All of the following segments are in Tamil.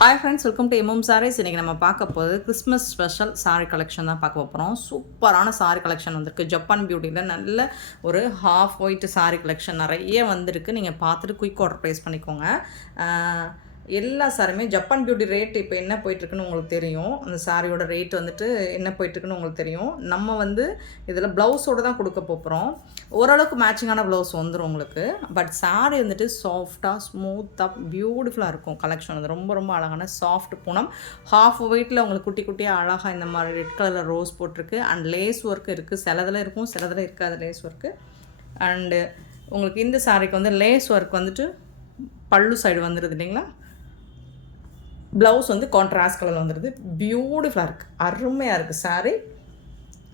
Hi friends, welcome to MM Sarees. இன்றைக்கி நம்ம பார்க்க போகிறது கிறிஸ்மஸ் ஸ்பெஷல் சாரீ கலெக்ஷன் தான் பார்க்க போகிறோம். சூப்பரான சாரீ கலெக்ஷன் வந்திருக்கு. ஜப்பான் பியூட்டியில் நல்ல ஒரு ஹாஃப் ஒயிட் சாரீ கலெக்ஷன் நிறைய வந்திருக்கு. நீங்கள் பார்த்துட்டு குயிக் ஆர்டர் ப்ளேஸ் பண்ணிக்கோங்க. எல்லா சாரியுமே ஜப்பான் பியூட்டி ரேட் இப்போ என்ன போயிட்டுருக்குன்னு உங்களுக்கு தெரியும். அந்த சாரியோட ரேட் வந்துட்டு என்ன போயிட்டுருக்குன்னு உங்களுக்கு தெரியும். நம்ம வந்து இதில் ப்ளவுஸோடு தான் கொடுக்க போகிறோம். ஓரளவுக்கு மேட்சிங்கான ப்ளவுஸ் வந்துடும் உங்களுக்கு. பட் சாரி வந்துட்டு சாஃப்டாக ஸ்மூத்தாக பியூட்டிஃபுல்லாக இருக்கும். கலெக்ஷன் வந்து ரொம்ப ரொம்ப அழகான சாஃப்ட் பூனம். ஹாஃப் ஒயிட்டில் உங்களுக்கு குட்டி குட்டியாக அழகாக இந்த மாதிரி ரெட் கலரில் ரோஸ் போட்டிருக்கு. அண்ட் லேஸ் ஒர்க்கு இருக்குது. சிலதில் இருக்கும், சிலதில் இருக்காது லேஸ் ஒர்க்கு. அண்டு உங்களுக்கு இந்த சாரிக்கு வந்து லேஸ் ஒர்க் வந்துட்டு பல்லு சைடு வந்துடுது இல்லைங்களா. ப்ளவுஸ் வந்து கான்ட்ராஸ்ட் கலரில் வந்துடுது. பியூட்டிஃபுல்லாக இருக்குது, அருமையாக இருக்குது சாரீ.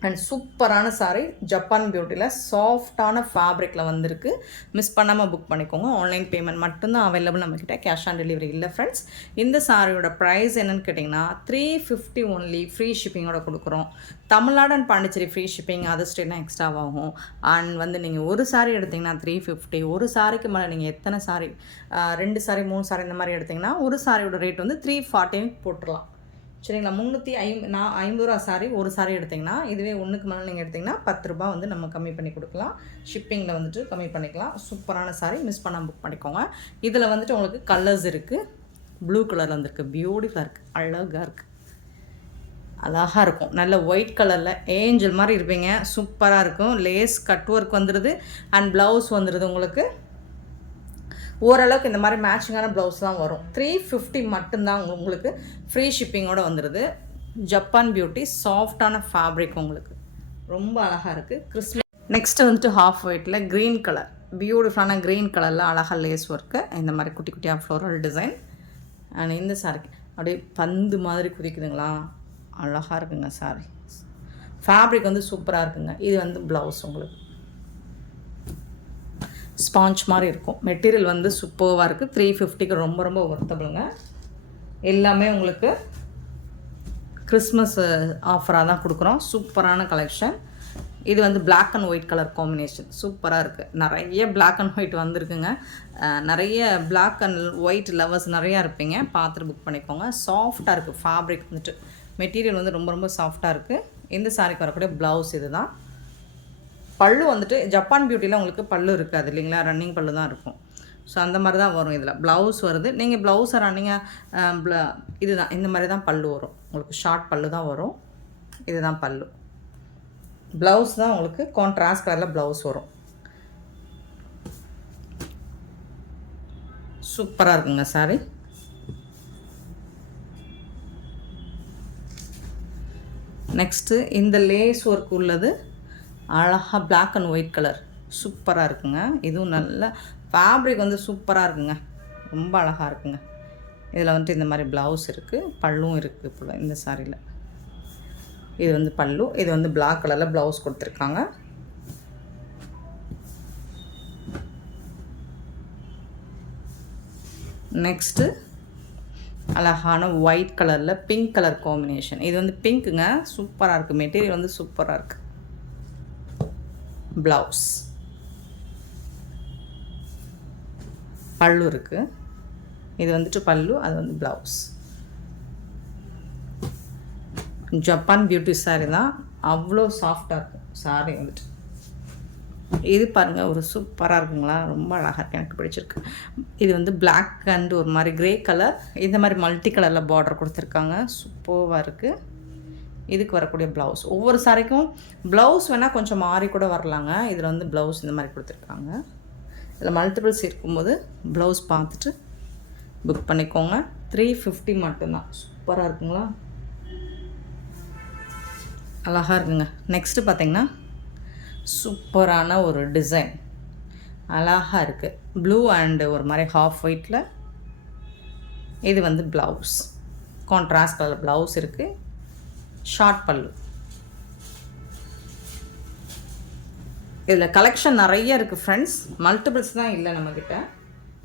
அண்ட் சூப்பரான சாரீ ஜப்பான் பியூட்டியில் சாஃப்டான ஃபேப்ரிக்கில் வந்திருக்கு. மிஸ் பண்ணாமல் புக் பண்ணிக்கோங்க. ஆன்லைன் பேமெண்ட் மட்டும்தான் அவைலபிள் நம்மக்கிட்ட, கேஷ் ஆன் டெலிவரி இல்லை ஃப்ரெண்ட்ஸ். இந்த சாரியோட ப்ரைஸ் என்னென்னு கேட்டிங்கன்னா 350 ஒன்லி. ஃப்ரீ ஷிப்பிங்கோட கொடுக்குறோம். Tamil Nadu and Pondicherry free shipping, அது ஸ்டேட்னா எக்ஸ்ட்ராவாகும். அண்ட் வந்து நீங்கள் ஒரு சாரீ எடுத்திங்கன்னா 350. ஒரு சாரிக்கு மேலே நீங்கள் எத்தனை சாரீ 2 சாரீ 3 சாரீ இந்த மாதிரி எடுத்திங்கன்னா ஒரு சாரியோட ரேட் வந்து 340 போட்டுடலாம். சரிங்களா. 350 ரூபா சாரி ஒரு சாரி எடுத்திங்கன்னா, இதுவே ஒன்றுக்கு மேலே நீங்கள் எடுத்திங்கன்னா 10 ரூபா வந்து நம்ம கம்மி பண்ணி கொடுக்கலாம். ஷிப்பிங்கில் வந்துட்டு கம்மி பண்ணிக்கலாம். சூப்பரான சாரி, மிஸ் பண்ணாமல் புக் பண்ணிக்கோங்க. இதில் வந்துட்டு உங்களுக்கு கலர்ஸ் இருக்குது. ப்ளூ கலரில் வந்துருக்கு, பியூட்டிஃபுல்லாக இருக்குது, அழகாக இருக்குது, அழகாக இருக்கும். நல்ல ஒயிட் கலரில் ஏஞ்சல் மாதிரி இருப்பீங்க. சூப்பராக இருக்கும். லேஸ் கட் ஒர்க் வந்துடுது. அண்ட் ப்ளவுஸ் வந்துடுது உங்களுக்கு. ஓரளவுக்கு இந்த மாதிரி மேட்சிங்கான ப்ளவுஸ் தான் வரும். 350 மட்டும்தான் உங்களுக்கு. ஃப்ரீ ஷிப்பிங்கோடு வந்துடுது. ஜப்பான் பியூட்டி சாஃப்டான ஃபேப்ரிக் உங்களுக்கு ரொம்ப அழகாக இருக்குது. கிறிஸ்மஸ் நெக்ஸ்ட்டு வந்துட்டு ஹாஃப் ஒயிட்டில் க்ரீன் கலர், பியூட்டிஃபுல்லான க்ரீன் கலரில் அழகாக லேஸ் ஒர்க்கு, இந்த மாதிரி குட்டி குட்டியாக ஃப்ளோரல் டிசைன். அண்ட் இந்த சாரிக்கு அப்படியே பந்து மாதிரி குதிக்குதுங்களா, அழகாக இருக்குங்க சாரி. ஃபேப்ரிக் வந்து சூப்பராக இருக்குங்க. இது வந்து ப்ளவுஸ் உங்களுக்கு ஸ்பாஞ்ச் மாதிரி இருக்கும். மெட்டீரியல் வந்து சூப்பராக இருக்குது. 350க்கு ரொம்ப ரொம்ப ஒர்த்தபிளுங்க. எல்லாமே உங்களுக்கு கிறிஸ்மஸ் ஆஃபராக தான் கொடுக்குறோம். சூப்பரான கலெக்ஷன். இது வந்து black and white colour combination சூப்பராக இருக்குது. நிறைய பிளாக் அண்ட் ஒயிட் வந்திருக்குங்க. நிறைய பிளாக் அண்ட் ஒயிட் லவர்ஸ் நிறையா இருப்பீங்க. பார்த்துட்டு புக் பண்ணிக்கோங்க. சாஃப்டாக இருக்குது ஃபேப்ரிக் வந்துட்டு. மெட்டீரியல் வந்து ரொம்ப ரொம்ப சாஃப்டாக இருக்குது. இந்த சாரிக்கு வரக்கூடிய ப்ளவுஸ் இது தான். பல்லு வந்துட்டு ஜப்பான் பியூட்டியில் உங்களுக்கு பல்லு இருக்காது இல்லைங்களா, ரன்னிங் பல்லு தான் இருக்கும். ஸோ அந்த மாதிரி தான் வரும். இதில் ப்ளவுஸ் வருது. நீங்கள் ப்ளவுஸை ரன்னிங்காக இதுதான், இந்த மாதிரி தான் பல்லு வரும் உங்களுக்கு. ஷார்ட் பல்லு தான் வரும். இதுதான் பல்லு. ப்ளவுஸ் தான் உங்களுக்கு கான்ட்ராஸ்ட் கலரில் ப்ளவுஸ் வரும். சூப்பராக இருக்குங்க சாரி. நெக்ஸ்ட்டு இந்த லேஸ் ஒர்க் உள்ளது அழகாக பிளாக் அண்ட் ஒயிட் கலர் சூப்பராக இருக்குங்க. இதுவும் நல்ல ஃபேப்ரிக் வந்து சூப்பராக இருக்குங்க. ரொம்ப அழகாக இருக்குங்க. இதில் வந்துட்டு இந்த மாதிரி ப்ளவுஸ் இருக்குது, பல்லும் இருக்குது. இப்போ இந்த சாரியில் இது வந்து பல்லு. இது வந்து பிளாக் கலரில் ப்ளவுஸ் கொடுத்துருக்காங்க. நெக்ஸ்ட்டு அழகான ஒயிட் கலரில் பிங்க் கலர் காம்பினேஷன். இது வந்து பிங்க்குங்க, சூப்பராக இருக்குது. மெட்டீரியல் வந்து சூப்பராக இருக்குது. ப்ளவுஸ் பல்லு இருக்குது. இது வந்துட்டு பல்லு, அது வந்து ப்ளவுஸ். ஜப்பான் பியூட்டி சாரி தான். அவ்வளோ சாஃப்டாக இருக்கும் சாரி வந்துட்டு. இது பாருங்கள், ஒரு சூப்பராக இருக்குங்களா, ரொம்ப அழகாக இருக்குது, எனக்கு பிடிச்சிருக்கு. இது வந்து பிளாக் அண்ட் ஒரு மாதிரி க்ரே கலர், இந்த மாதிரி மல்டி கலரில் பார்டர் கொடுத்துருக்காங்க. சூப்பராக இருக்குது. இதுக்கு வரக்கூடிய ப்ளவுஸ், ஒவ்வொரு சாரிக்கும் ப்ளவுஸ் வேணால் கொஞ்சம் மாறி கூட வரலாங்க. இதில் வந்து ப்ளவுஸ் இந்த மாதிரி கொடுத்துருக்காங்க. இதில் மல்டிபிள்ஸ் இருக்கும்போது ப்ளவுஸ் பார்த்துட்டு புக் பண்ணிக்கோங்க. 350 மட்டும்தான். சூப்பராக இருக்குங்களா, அழகாக இருக்குங்க. நெக்ஸ்ட்டு பார்த்திங்கன்னா சூப்பரான ஒரு டிசைன் அழகாக இருக்குது. ப்ளூ அண்டு ஒரு மாதிரி ஹாஃப் ஒயிட்டில். இது வந்து ப்ளவுஸ் கான்ட்ராஸ்ட் கலர் ப்ளவுஸ் இருக்குது. ஷார்ட் பல்லு. இதில் கலெக்ஷன் நிறைய இருக்குது ஃப்ரெண்ட்ஸ். மல்டிபிள்ஸ் தான் இல்லை நம்மக்கிட்ட,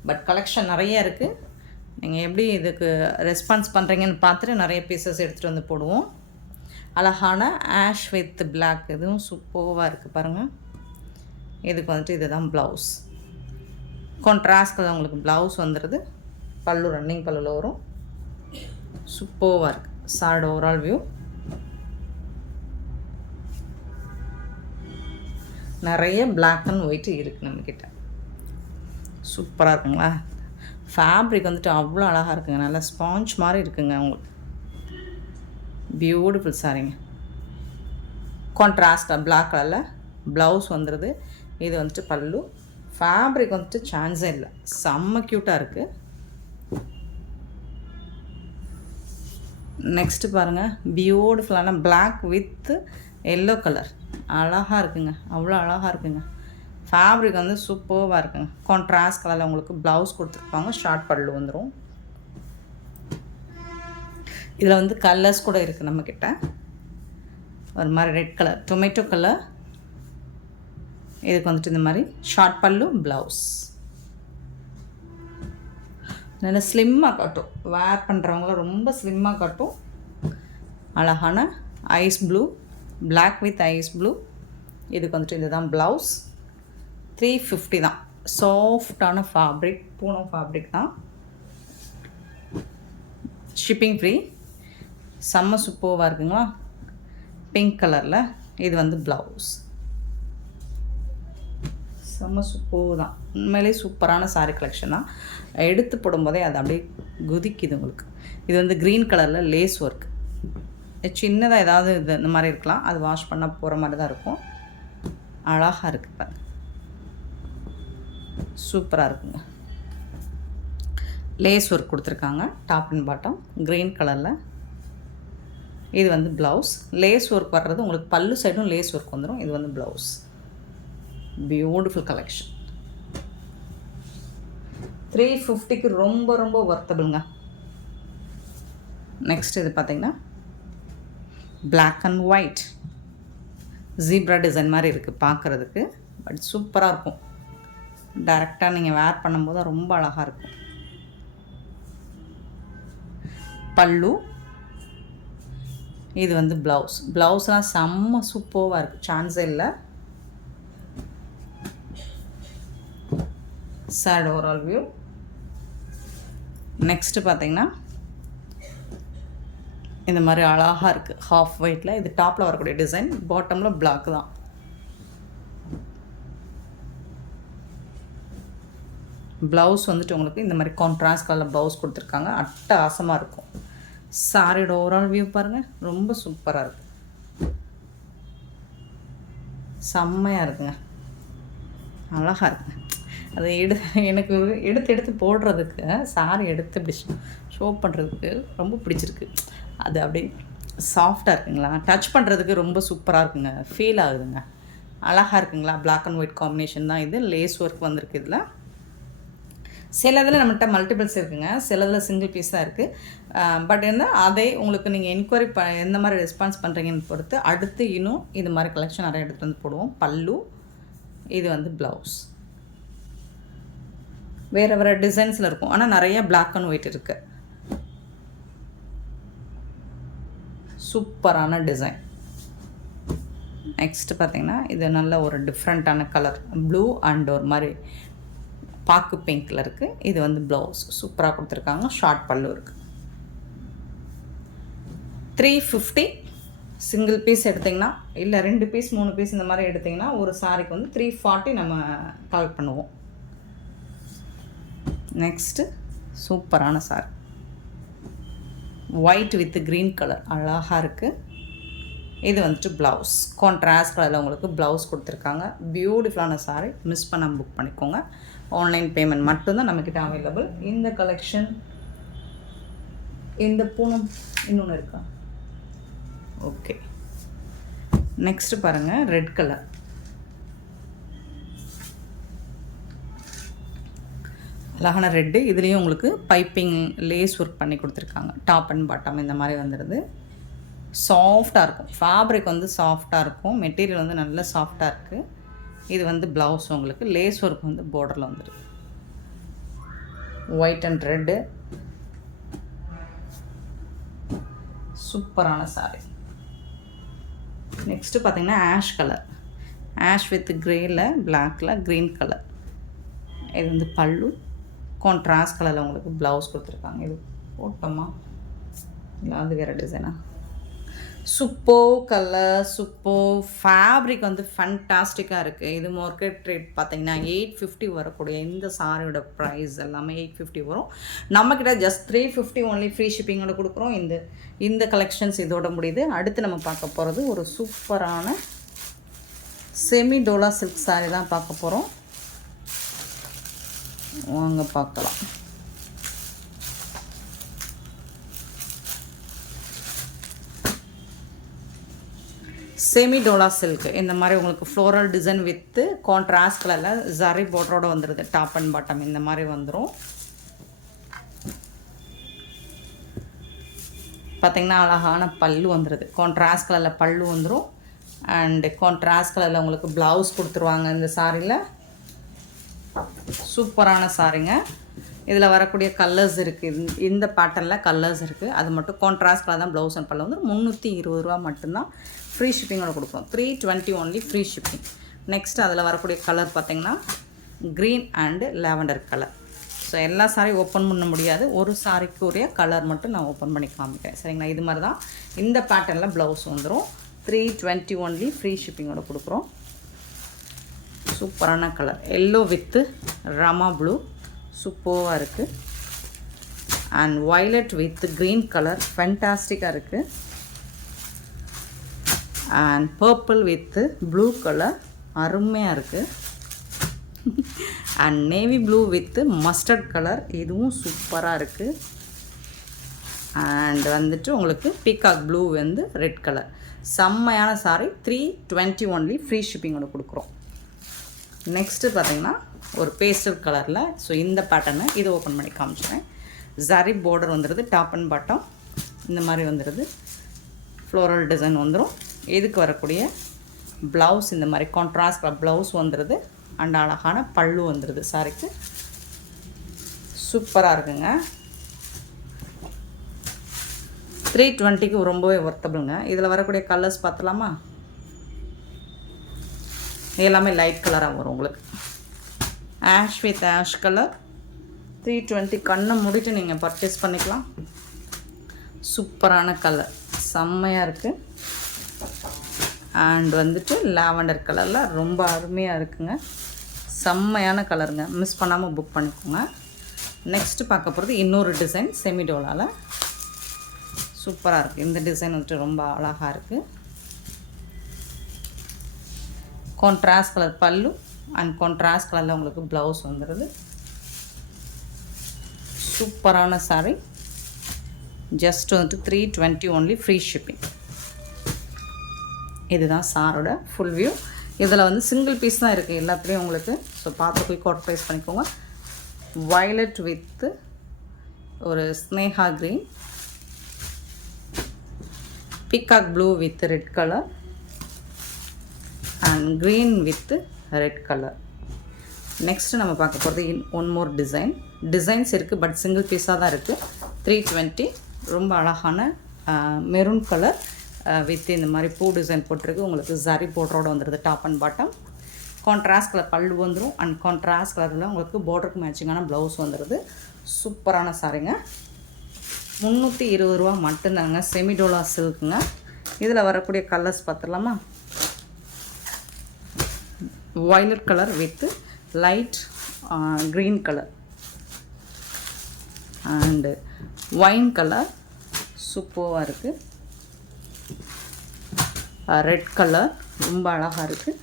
பட் கலெக்ஷன் நிறைய இருக்குது. நீங்கள் எப்படி இதுக்கு ரெஸ்பான்ஸ் பண்ணுறீங்கன்னு பார்த்துட்டு நிறைய பீசஸ் எடுத்துகிட்டு வந்து போடுவோம். அழகான ஆஷ் வித் பிளாக், இதுவும் சூப்பராக இருக்குது பாருங்கள். இதுக்கு வந்துட்டு இதுதான் ப்ளவுஸ். கான்ட்ராஸ்ட் உங்களுக்கு ப்ளவுஸ் வந்துடுது. பல்லு ரன்னிங் பல்லுவில் வரும். சூப்பராக இருக்குது சாரோட ஓவரால் வியூ. நிறைய பிளாக் அண்ட் ஒயிட் இருக்குது நம்மக்கிட்ட. சூப்பராக இருக்குங்களா? ஃபேப்ரிக் வந்துட்டு அவ்வளோ அழகாக இருக்குங்க. நல்லா ஸ்பாஞ்ச் மாதிரி இருக்குங்க உங்களுக்கு. பியூட்டிஃபுல் சாரிங்க. கான்ட்ராஸ்டாக பிளாக் கலரில் ப்ளவுஸ் வந்துடுது. இது வந்துட்டு பல்லு. ஃபேப்ரிக் வந்துட்டு சான்ஸே இல்லை, செம்ம க்யூட்டாக இருக்குது. நெக்ஸ்ட்டு பாருங்கள், பியூட்டிஃபுல்லான பிளாக் வித் எல்லோ கலர் அழகாக இருக்குங்க. அவ்வளோ அழகாக இருக்குங்க. ஃபேப்ரிக் வந்து சூப்பராக இருக்குங்க. கான்ட்ராஸ்ட் கலரில் உங்களுக்கு ப்ளவுஸ் கொடுத்துருப்பாங்க. ஷார்ட் பல்லு வந்துடும். இதில் வந்து கலர்ஸ் கூட இருக்குது நம்மக்கிட்ட. ஒரு மாதிரி ரெட் கலர், டொமேட்டோ கலர். இதுக்கு வந்துட்டு இந்த மாதிரி ஷார்ட் பல்லு, ப்ளவுஸ். நல்லா ஸ்லிம்மாக காட்டும். வேர் பண்ணுறவங்களாம் ரொம்ப ஸ்லிம்மாக காட்டும். அழகான ice blue, black with ice blue. இதுக்கு வந்துட்டு இதுதான் ப்ளவுஸ். 350 தான். சாஃப்டான ஃபேப்ரிக், பூனம் ஃபேப்ரிக் தான். Shipping free. செம்ம சூப்பராக இருக்குங்களா? பிங்க் கலரில். இது வந்து ப்ளவுஸ். செம்ம சூப்பர் தான். உண்மையிலே சூப்பரான சாரீ கலெக்ஷன் தான். எடுத்து போடும்போதே அது அப்படியே குதிக்குது உங்களுக்கு. இது வந்து க்ரீன் கலரில் லேஸ் ஒர்க். சின்னதாக ஏதாவது இது இந்த மாதிரி இருக்கலாம். அது வாஷ் பண்ணால் போகிற மாதிரி தான் இருக்கும். அழகாக இருக்குது பாருங்க. சூப்பராக இருக்குங்க. லேஸ் ஒர்க் கொடுத்துருக்காங்க. டாப் அண்ட் பாட்டம் க்ரீன் கலரில். இது வந்து ப்ளவுஸ். லேஸ் ஒர்க் வர்றது உங்களுக்கு பல்லு சைடும் லேஸ் ஒர்க் வந்துடும். இது வந்து ப்ளவுஸ். Beautiful collection. 350க்கு ரொம்ப ரொம்ப ஒர்த்தபிள்ங்க. நெக்ஸ்ட் இது பார்த்திங்கன்னா black and white zebra design மாதிரி இருக்குது பார்க்குறதுக்கு. பட் சூப்பராக இருக்கும். டைரெக்டாக நீங்கள் வேர் பண்ணும்போது ரொம்ப அழகாக இருக்கும். பல்லு. இது வந்து ப்ளவுஸ். ப்ளவுஸ்லாம் செம்ம சூப்பராக இருக்குது, சான்ஸே இல்லை. Chat overall view. நெக்ஸ்ட்டு பார்த்தீங்கன்னா இந்த மாதிரி அழகாக இருக்குது ஹாஃப் ஒயிட்டில். இது டாப்பில் வரக்கூடிய டிசைன், பாட்டமில் பிளாக் தான். ப்ளவுஸ் வந்துட்டு உங்களுக்கு இந்த மாதிரி கான்ட்ராஸ்ட் கலரில் ப்ளவுஸ் கொடுத்துருக்காங்க. அட்டகாசமாக இருக்கும். சாரியோட ஓவரால் வியூ பாருங்கள், ரொம்ப சூப்பராக இருக்குது. செம்மையாக இருக்குங்க. அழகாக இருக்குங்க. அது எனக்கு எடுத்து போடுறதுக்கு, சாரி எடுத்து இப்படி ஷோ பண்ணுறதுக்கு ரொம்ப பிடிச்சிருக்கு. அது அப்படியே சாஃப்டாக இருக்குங்களா, டச் பண்ணுறதுக்கு ரொம்ப சூப்பராக இருக்குங்க. ஃபீல் ஆகுதுங்க. அழகாக இருக்குங்களா? பிளாக் அண்ட் ஒயிட் காம்பினேஷன் தான் இது. லேஸ் ஒர்க் வந்திருக்கு இதில். சில இதில் நம்மகிட்ட மல்டிபிள்ஸ் இருக்குங்க, சில இதில் சிங்கிள் பீஸ் தான் இருக்குது. பட் என்ன அதை உங்களுக்கு நீங்கள் என்கொயரி எந்த மாதிரி ரெஸ்பான்ஸ் பண்ணுறீங்கன்னு பொறுத்து அடுத்து இன்னும் இது மாதிரி கலெக்ஷன் நிறைய எடுத்துகிட்டு வந்து போடுவோம். பல்லு. இது வந்து ப்ளவுஸ். வேறு வேறு டிசைன்ஸில் இருக்கும், ஆனால் நிறைய பிளாக் அண்ட் ஒயிட் இருக்குது. சூப்பரான டிசைன். நெக்ஸ்ட்டு பார்த்திங்கன்னா இது நல்ல ஒரு டிஃப்ரெண்ட்டான கலர், ப்ளூ அண்ட் ஒரு மாதிரி பாக்கு பிங்க்கில் இருக்குது. இது வந்து ப்ளவுஸ் சூப்பராக கொடுத்துருக்காங்க. ஷார்ட் பல்லு இருக்குது. 350. சிங்கிள் பீஸ் எடுத்திங்கன்னா, இல்லை 2 பீஸ் 3 பீஸ் இந்த மாதிரி எடுத்திங்கன்னா ஒரு சாரிக்கு வந்து 340 நம்ம கலெக்ட் பண்ணுவோம். நெக்ஸ்ட்டு சூப்பரான sorry, white with green colour அழகாக இருக்குது. இது வந்துட்டு ப்ளவுஸ், கான்ட்ராஸ்ட் கலரில் உங்களுக்கு ப்ளவுஸ் கொடுத்துருக்காங்க. பியூட்டிஃபுல்லான சாரி. மிஸ் பண்ணாமல் புக் பண்ணிக்கோங்க. ஆன்லைன் பேமெண்ட் மட்டும்தான் நம்மக்கிட்ட அவைலபிள். இந்த கலெக்ஷன், இந்த பூனம் இன்னொன்று இருக்கா? ஓகே. நெக்ஸ்ட்டு பாருங்கள், ரெட் கலர். அழகான ரெட்டு. இதுலேயும் உங்களுக்கு பைப்பிங் லேஸ் ஒர்க் பண்ணி கொடுத்துருக்காங்க. டாப் அண்ட் பாட்டம் இந்த மாதிரி வந்துடுது. சாஃப்டாக இருக்கும். ஃபேப்ரிக் வந்து சாஃப்டாக இருக்கும். மெட்டீரியல் வந்து நல்ல சாஃப்டாக இருக்குது. இது வந்து ப்ளவுஸ் உங்களுக்கு லேஸ் ஒர்க் வந்து பார்டரில் வந்துடுது. White and red. சூப்பரான சாரி. நெக்ஸ்ட்டு பார்த்திங்கன்னா ஆஷ் கலர். ஆஷ் வித் க்ரேயில் பிளாக்கில் க்ரீன் கலர். இது வந்து பல்லு. கான்ட்ராஸ்ட் கலரில் உங்களுக்கு ப்ளவுஸ் கொடுத்துருக்காங்க. இது போட்டோமா? இல்லை அது வேறு டிசைனா? சூப்பர் கலர், சூப்பர் ஃபேப்ரிக் வந்து ஃபண்டாஸ்டிக்காக இருக்குது. இது மார்க்கெட் ரேட் பார்த்தீங்கன்னா 850 வரக்கூடிய இந்த சாரியோட ப்ரைஸ் எல்லாமே 850 வரும். நம்மக்கிட்ட ஜஸ்ட் 350 ஒன்லி ஃப்ரீ ஷிப்பிங்கோட கொடுக்குறோம். இந்த கலெக்ஷன்ஸ் இதோட முடியுது. அடுத்து நம்ம பார்க்க போகிறது ஒரு சூப்பரான செமி டோலா சில்க் சாரி தான் பார்க்க போகிறோம். வாங்க பார்க்கலாம். செமி டோலா சில்க் இந்த மாதிரி உங்களுக்கு ஃப்ளோரல் டிசைன் வித்து கான்ட்ராஸ்ட் கலரில் ஜரி பார்டரோட வந்துடுது. டாப் அண்ட் பாட்டம் இந்த மாதிரி வந்துடும். பார்த்திங்கன்னா அழகான பல்லு வந்துடுது. கான்ட்ராஸ்ட் கலரில் பல்லு வந்துடும். அண்டு கான்ட்ராஸ்ட் கலரில் உங்களுக்கு ப்ளவுஸ் கொடுத்துருவாங்க. இந்த சாரியில் சூப்பரான சாரிங்க. இதில் வரக்கூடிய கலர்ஸ் இருக்குது. இந்த பேட்டர்னில் கலர்ஸ் இருக்குது. அது மட்டும் கான்ட்ராஸ்ட் கலர் தான் ப்ளவுஸ் அண்ட் பல்லு வந்து 320 ரூபா மட்டும்தான் ஃப்ரீ ஷிப்பிங்கோட கொடுக்குறோம். 320 ஒன்லி ஃப்ரீ ஷிப்பிங். நெக்ஸ்ட்டு அதில் வரக்கூடிய கலர் பார்த்திங்கன்னா green and lavender colour. So எல்லா சாரியும் ஓப்பன் பண்ண முடியாது. ஒரு சாரிக்கு உரிய கலர் மட்டும் நான் ஓப்பன் பண்ணி காமிக்கிறேன். சரிங்களா? இது மாதிரி தான் இந்த பேட்டர்னில் ப்ளவுஸ் வந்துடும். 320 ஒன்லி ஃப்ரீ ஷிப்பிங்கோட கொடுக்குறோம். சூப்பரான கலர் எல்லோ வித்து ரமா ப்ளூ சூப்பராக இருக்குது. And violet with green colour ஃபேண்டாஸ்டிக்காக இருக்குது. And purple with blue colour அருமையாக இருக்குது. And navy blue with mustard colour இதுவும் சூப்பராக இருக்குது. அண்ட் வந்துட்டு உங்களுக்கு பீகாக் ப்ளூ வந்து ரெட் கலர். செம்மையான சாரி 320 ஒன்லி ஃப்ரீ ஷிப்பிங்கோட கொடுக்குறோம். நெக்ஸ்ட்டு பார்த்திங்கன்னா ஒரு பேஸ்டல் கலரில். ஸோ இந்த பேட்டர்னை இது ஓப்பன் பண்ணி காமிச்சிடுறேன். ஜரி பார்டர் வந்துடுது. டாப் அண்ட் பாட்டம் இந்த மாதிரி வந்துடுது. ஃப்ளோரல் டிசைன் வந்துடும். இதுக்கு வரக்கூடிய ப்ளவுஸ் இந்த மாதிரி கான்ட்ராஸ்ட் ப்ளவுஸ் வந்துடுது. அண்ட் அழகான பல்லு வந்துடுது. சாரிக்கு சூப்பராக இருக்குங்க. 320க்கு ரொம்பவே ஒர்த்தபிளுங்க. இதில் வரக்கூடிய கலர்ஸ் பார்த்துலாமா? எல்லாமே லைட் கலராக வரும் உங்களுக்கு. ஆஷ் வித் ஆஷ் கலர் 320 கண்ணை முடிட்டு நீங்கள் பர்ச்சேஸ் பண்ணிக்கலாம். சூப்பரான கலர் செம்மையாக இருக்குது. அண்ட் வந்துட்டு லாவெண்டர் கலரில் ரொம்ப அருமையாக இருக்குங்க. செம்மையான கலருங்க. மிஸ் பண்ணாமல் புக் பண்ணிக்கோங்க. நெக்ஸ்ட்டு பார்க்க போகிறது இன்னொரு டிசைன் செமி டோலாவில் சூப்பராக இருக்குது. இந்த டிசைன் வந்துட்டு ரொம்ப அழகாக இருக்குது. கான்ட்ராஸ்ட் கலர் பல்லு அண்ட் கான்ட்ராஸ்ட் கலரில் உங்களுக்கு ப்ளவுஸ் வந்துடுது. சூப்பரான சாரி. ஜஸ்ட் வந்துட்டு 320 ஒன்லி ஃப்ரீ ஷிப்பிங். இதுதான் சாரோட ஃபுல் வியூ. இதில் வந்து சிங்கிள் பீஸ் தான் இருக்குது எல்லாத்துலேயும் உங்களுக்கு. ஸோ பார்த்து குயிக் அவுட் ப்ரைஸ் பண்ணிக்கோங்க. வயலட் வித்து ஒரு Sneha green, peacock blue with red colour and green with red colour. Next நம்ம பார்க்க போகிறது ஒன் மோர் டிசைன்ஸ் இருக்குது. பட் சிங்கிள் பீஸாக தான் இருக்குது. 320 ரொம்ப அழகான மெரூன் கலர் வித் இந்த மாதிரி பூ டிசைன் போட்டிருக்கு. உங்களுக்கு ஜரி போர்டரோட வந்துடுது. Top and bottom contrast colour பல்லு வந்துடும். அண்ட் கான்ட்ராஸ்ட் கலரில் உங்களுக்கு பார்டருக்கு மேட்சிங்கான ப்ளவுஸ் வந்துடுது. சூப்பரான சாரிங்க. 320 ரூபா மட்டும்தாங்க. செமிடோலா சில்க்குங்க. இதில் வரக்கூடிய கலர்ஸ் பார்த்துடலாமா? violet color with light green color and wine color சூப்பராக இருக்குது. ரெட் கலர் ரொம்ப அழகாக இருக்குது.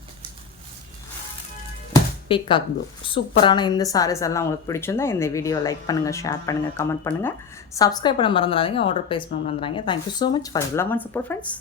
பீகாக் ப்ளூ சூப்பரான இந்த சாரீஸ் எல்லாம் உங்களுக்கு பிடிச்சிருந்தா இந்த வீடியோ லைக் பண்ணுங்கள், ஷேர் பண்ணுங்கள், கமெண்ட் பண்ணுங்கள், சப்ஸ்கிரைப் பண்ண மறந்துடாதீங்க, ஆர்டர் ப்ளேஸ் பண்ண மறந்துடாதீங்க. Thank you so much for love and support friends.